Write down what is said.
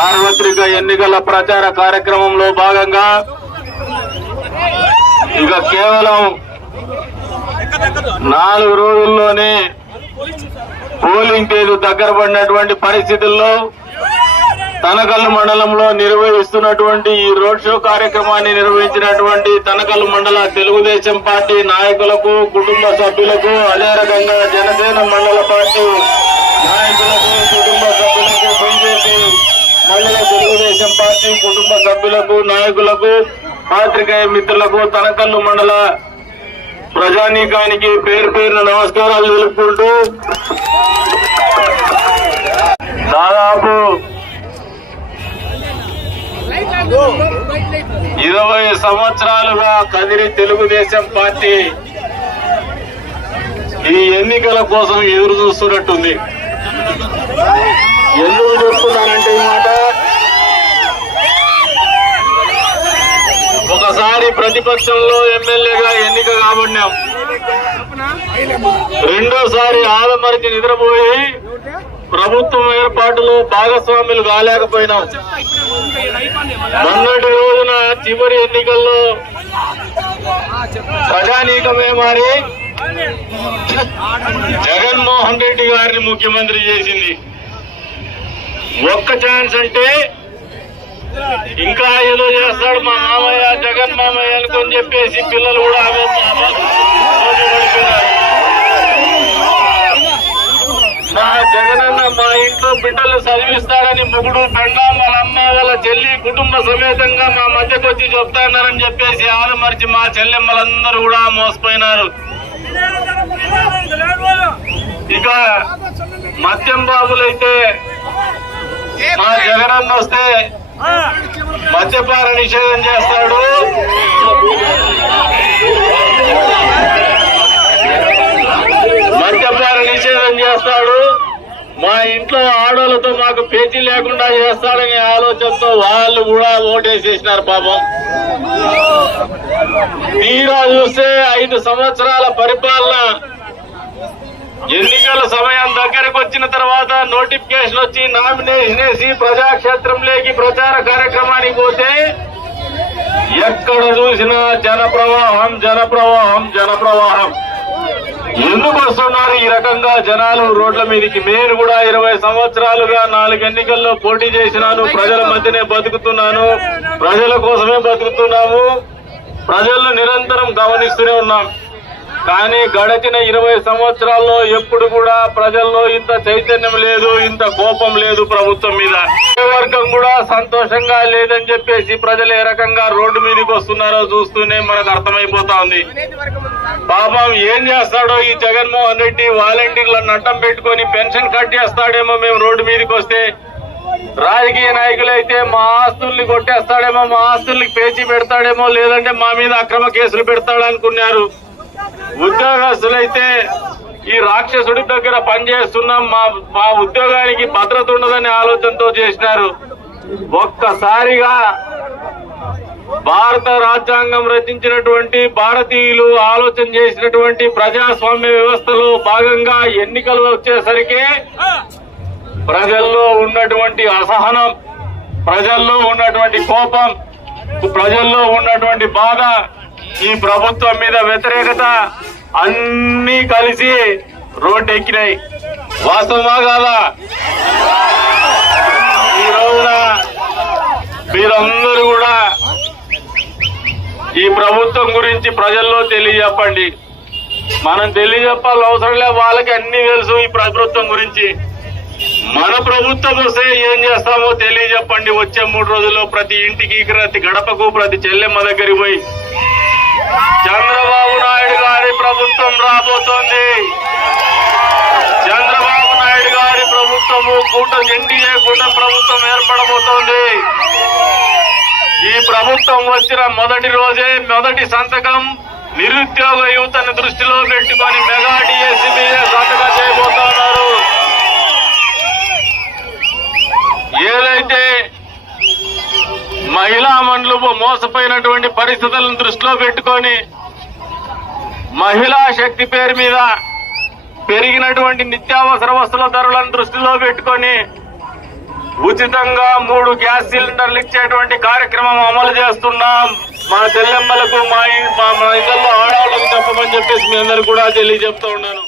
సార్వత్రిక ఎన్నికల ప్రచార కార్యక్రమంలో భాగంగా ఇక కేవలం 4 రోజుల్లోనే పోలింగ్ తేదీ దగ్గర పడినటువంటి పరిస్థితుల్లో తనకల్లు మండలంలో నిర్వహిస్తున్నటువంటి ఈ రోడ్ షో కార్యక్రమాన్ని నిర్వహించినటువంటి తనకల్లు మండల తెలుగుదేశం పార్టీ నాయకులకు, కుటుంబ సభ్యులకు, అదే రకంగా జనసేన మండల పార్టీ నాయకులకు, కుటుంబ సభ్యులకు, బీజేపీ మండల తెలుగుదేశం పార్టీ కుటుంబ సభ్యులకు, నాయకులకు, పాత్రికేయ మిత్రులకు, తనకల్లు మండల ప్రజానీకానికి పేరు పేరున నమస్కారాలు తెలుపుకుంటూ దాదాపు 20 సంవత్సరాలుగా కదిరి తెలుగుదేశం పార్టీ ఈ ఎన్నికల కోసం ఎదురు చూస్తున్నట్టుంది. ఎందుకు చెప్తున్నానంటే ఈ మాట, ఒకసారి ప్రతిపక్షంలో ఎమ్మెల్యేగా ఎన్నిక కాబడినాం, రెండోసారి ఆదమరిచి నిద్రపోయి ప్రభుత్వం ఏర్పాటులో భాగస్వాములు కాలేకపోయినాం. మొన్నటి రోజున చివరి ఎన్నికల్లో ప్రజానీకమే మారి జగన్మోహన్ రెడ్డి గారిని ముఖ్యమంత్రి చేసింది. ఒక్క ఛాన్స్ అంటే ఇంకా ఏదో చేస్తాడు మా మామయ్య, జగన్ మామయ్య అనుకొని చెప్పేసి పిల్లలు కూడా మా జగనన్న మా ఇంట్లో బిడ్డలు చదివిస్తాడని మొగుడు, పెండాం, వాళ్ళ అమ్మ, వాళ్ళ చెల్లి కుటుంబ సమేతంగా మా మధ్యకు వచ్చి చెప్తానని చెప్పేసి ఆదమర్చి మా చెల్లెమ్మలందరూ కూడా మోసపోయినారు. ఇక మద్యం బాబులైతే మా జగనన్న వస్తే మద్యపాన నిషేధం చేస్తాడు, మద్యపాన నిషేధం చేస్తాడు, మా ఇంట్లో ఆడోళ్లతో మాకు పేచీ లేకుండా చేస్తాడనే ఆలోచనతో వాళ్ళు కూడా ఓటేసేసినారు పాపం. తీరా చూస్తే 5 సంవత్సరాల పరిపాలన, ఎన్నికల సమయం దగ్గరకు వచ్చిన తర్వాత నోటిఫికేషన్ వచ్చి నామినేషన్ వేసి ప్రజాక్షేత్రంలోకి ప్రచార కార్యక్రమానికి పోతే ఎక్కడ చూసినా జనప్రవాహం, జనప్రవాహం, జనప్రవాహం. ఎందుకు వస్తున్నారు ఈ రకంగా జనాలు రోడ్ల మీదకి? నేను కూడా 20 సంవత్సరాలుగా 4 ఎన్నికల్లో పోటీ చేసినాను. ప్రజల మధ్యనే బతుకుతున్నాను, ప్రజల కోసమే బతుకుతున్నాము, ప్రజలను నిరంతరం గమనిస్తూనే ఉన్నాం. కానీ గడిచిన 20 సంవత్సరాల్లో ఎప్పుడు కూడా ప్రజల్లో ఇంత చైతన్యం లేదు, ఇంత కోపం లేదు ప్రభుత్వం మీద. ఏ వర్గం కూడా సంతోషంగా లేదని చెప్పేసి ప్రజలు ఏ రకంగా రోడ్డు మీదకి వస్తున్నారో చూస్తూనే మనకు అర్థమైపోతా ఉంది. పాపం ఏం చేస్తాడో ఈ జగన్మోహన్ రెడ్డి, వాలంటీర్లను అడ్డం పెట్టుకుని పెన్షన్ కట్ చేస్తాడేమో మేము రోడ్డు మీదకి వస్తే. రాజకీయ నాయకులైతే మా ఆస్తుల్ని కొట్టేస్తాడేమో, మా ఆస్తుల్ని పేచి పెడతాడేమో, లేదంటే మా మీద అక్రమ కేసులు పెడతాడనుకున్నారు. ఉద్యోగస్తులైతే ఈ రాక్షసుడి దగ్గర పనిచేస్తున్నాం, మా ఉద్యోగానికి భద్రత ఉండదనే ఆలోచనతో చేసినారు. ఒక్కసారిగా భారత రాజ్యాంగం రచించినటువంటి భారతీయులు ఆలోచన చేసినటువంటి ప్రజాస్వామ్య వ్యవస్థలో భాగంగా ఎన్నికలు వచ్చేసరికి ప్రజల్లో ఉన్నటువంటి అసహనం, ప్రజల్లో ఉన్నటువంటి కోపం, ప్రజల్లో ఉన్నటువంటి బాధ, ఈ ప్రభుత్వం మీద వ్యతిరేకత అన్నీ కలిసి రోడ్డు ఎక్కినాయి. వాస్తవమా కాదా? ఈ రోజున మీరందరూ కూడా ఈ ప్రభుత్వం గురించి ప్రజల్లో తెలియజెప్పండి. మనం తెలియజెప్పాల్సిన అవసరం లేదు, వాళ్ళకి అన్ని తెలుసు ఈ ప్రభుత్వం గురించి. మన ప్రభుత్వం వస్తే ఏం చేస్తామో తెలియజెప్పండి. వచ్చే 3 రోజుల్లో ప్రతి ఇంటికి, ప్రతి గడపకు, ప్రతి చెల్లెమ్మ దగ్గరికి పోయి చంద్రబాబు నాయుడు గారి ప్రభుత్వం రాబోతోంది, చంద్రబాబు నాయుడు గారి ప్రభుత్వము ఎన్డీఏ కూటమి ప్రభుత్వం ఏర్పడబోతోంది. ఈ ప్రభుత్వం వచ్చిన మొదటి రోజే మొదటి సంతకం నిరుద్యోగ యువతను దృష్టిలో పెట్టుకొని మెగా డిఎస్సీ మీద సంతకం చేయబోతున్నారు. ఏదైతే మహిళా మండలు మోసపోయినటువంటి పరిస్థితులను దృష్టిలో పెట్టుకొని మహిళా శక్తి పేరు మీద పెరిగినటువంటి నిత్యావసర వస్తువుల ధరలను దృష్టిలో పెట్టుకొని ఉచితంగా 3 గ్యాస్ సిలిండర్లు ఇచ్చేటువంటి కార్యక్రమం అమలు చేస్తున్నాం. మా చెల్లెమ్మలకు మా ఇళ్లలో ఆడవాళ్ళకు చెప్పమని చెప్పేసి మీ అందరూ కూడా తెలియజెప్తా ఉన్నాను.